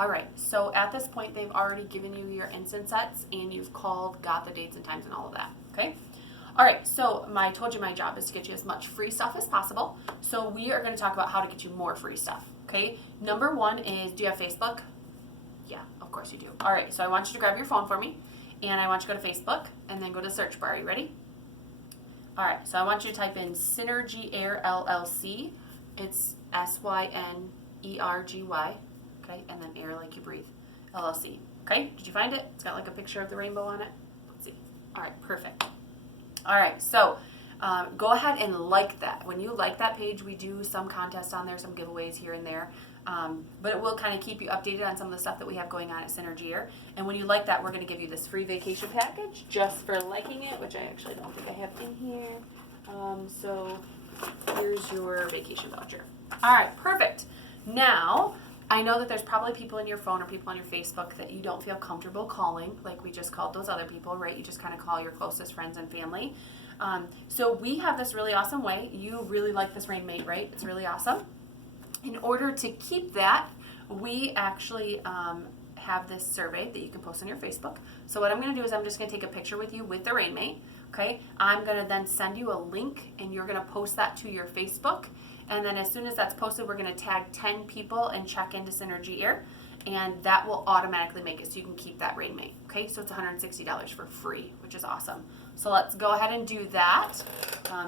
All right, so at this point, they've already given you your instant sets and you've called, got the dates and times and all of that, okay? All right, so I told you my job is to get you as much free stuff as possible. So we are going to talk about how to get you more free stuff, okay? Number one is, do you have Facebook? Yeah, of course you do. All right, so I want you to grab your phone for me, and I want you to go to Facebook, and then go to the search bar. Are you ready? All right, so I want you to type in Synergy Air LLC. It's SYNERGY, okay, and then air like you breathe, LLC, okay? Did you find it? It's got like a picture of the rainbow on it. Let's see. All right, perfect. All right, so go ahead and like that. When you like that page, we do some contests on there, some giveaways here and there. But it will kind of keep you updated on some of the stuff that we have going on at Synergy Air. And when you like that, we're going to give you this free vacation package just for liking it, which I actually don't think I have in here. So here's your vacation voucher. All right, perfect. Now, I know that there's probably people in your phone or people on your Facebook that you don't feel comfortable calling, like we just called those other people, right? You just kind of call your closest friends and family. So we have this really awesome way. You really like this Rainmate, right? It's really awesome. In order to keep that, we actually have this survey that you can post on your Facebook. So what I'm going to do is I'm just going to take a picture with you with the Rainmate, okay? I'm going to then send you a link, and you're going to post that to your Facebook. And then as soon as that's posted, we're going to tag 10 people and check into Synergy Air, and that will automatically make it so you can keep that Rainmate, okay? So it's $160 for free, which is awesome. So let's go ahead and do that.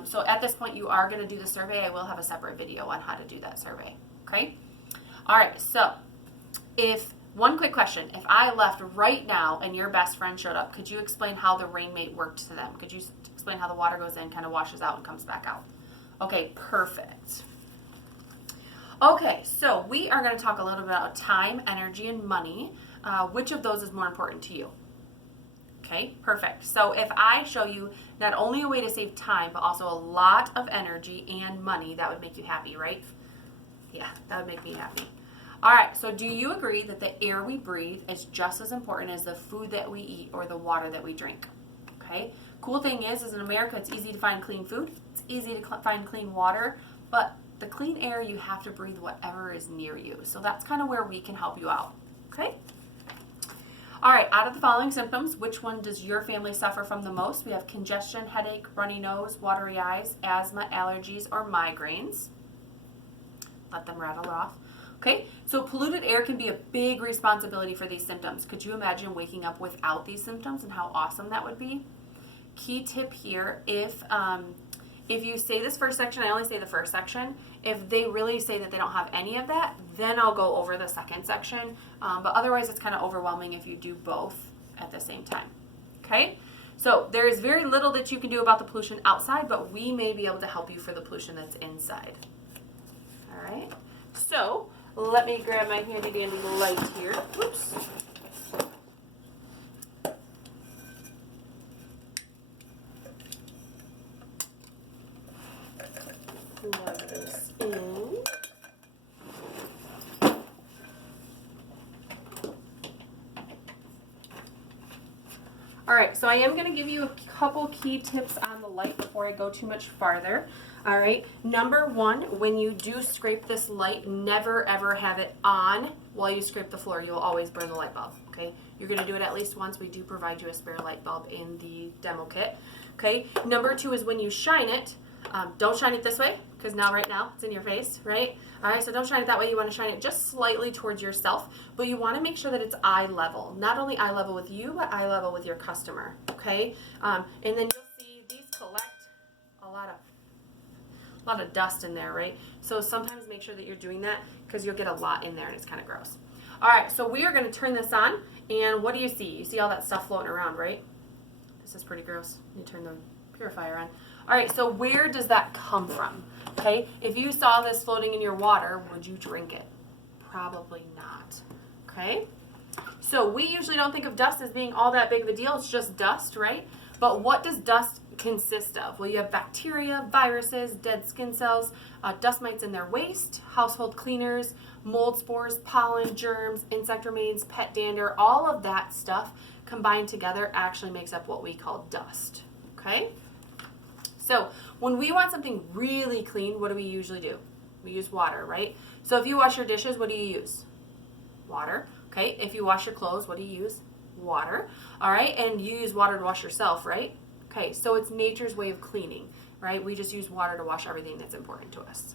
So at this point, you are going to do the survey. I will have a separate video on how to do that survey, okay? All right, so one quick question. If I left right now and your best friend showed up, could you explain how the Rainmate worked to them? Could you explain how the water goes in, kind of washes out and comes back out? Okay, perfect. Okay, so we are going to talk a little bit about time, energy, and money. Which of those is more important to you? Okay, perfect. So if I show you not only a way to save time, but also a lot of energy and money, that would make you happy, right? Yeah, that would make me happy. All right, so do you agree that the air we breathe is just as important as the food that we eat or the water that we drink? Okay, cool thing is in America, it's easy to find clean food. It's easy to find clean water, but the clean air, you have to breathe whatever is near you. So that's kind of where we can help you out, okay? All right, out of the following symptoms, which one does your family suffer from the most? We have congestion, headache, runny nose, watery eyes, asthma, allergies, or migraines. Let them rattle off. Okay, so polluted air can be a big responsibility for these symptoms. Could you imagine waking up without these symptoms and how awesome that would be? Key tip here, if you say this first section, I only say the first section. If they really say that they don't have any of that, then I'll go over the second section. But otherwise, it's kind of overwhelming if you do both at the same time. Okay? So there is very little that you can do about the pollution outside, but we may be able to help you for the pollution that's inside. All right? So let me grab my handy dandy light here. Whoops. Plug this in. All right, so I am going to give you a couple key tips on the light before I go too much farther. All right, number one, when you do scrape this light, never ever have it on while you scrape the floor. You'll always burn the light bulb, okay? You're going to do it at least once. We do provide you a spare light bulb in the demo kit, okay? Number two is when you shine it, don't shine it this way, because right now it's in your face, right? All right, so don't shine it that way. You want to shine it just slightly towards yourself, but you want to make sure that it's eye level. Not only eye level with you, but eye level with your customer, okay? And then you'll see these collect a lot of dust in there, right? So sometimes make sure that you're doing that because you'll get a lot in there and it's kind of gross. All right, so we are going to turn this on, and what do you see? You see all that stuff floating around, right? This is pretty gross. You turn the purifier on. All right, so where does that come from? Okay, if you saw this floating in your water, would you drink it? Probably not. Okay, so we usually don't think of dust as being all that big of a deal. It's just dust, right? But what does dust consist of? Well, you have bacteria, viruses, dead skin cells, dust mites in their waste, household cleaners, mold spores, pollen, germs, insect remains, pet dander, all of that stuff combined together actually makes up what we call dust, okay? So when we want something really clean, what do we usually do? We use water, right? So if you wash your dishes, what do you use? Water. Okay, if you wash your clothes, what do you use? Water. All right, and you use water to wash yourself, right? Okay, so it's nature's way of cleaning, right? We just use water to wash everything that's important to us.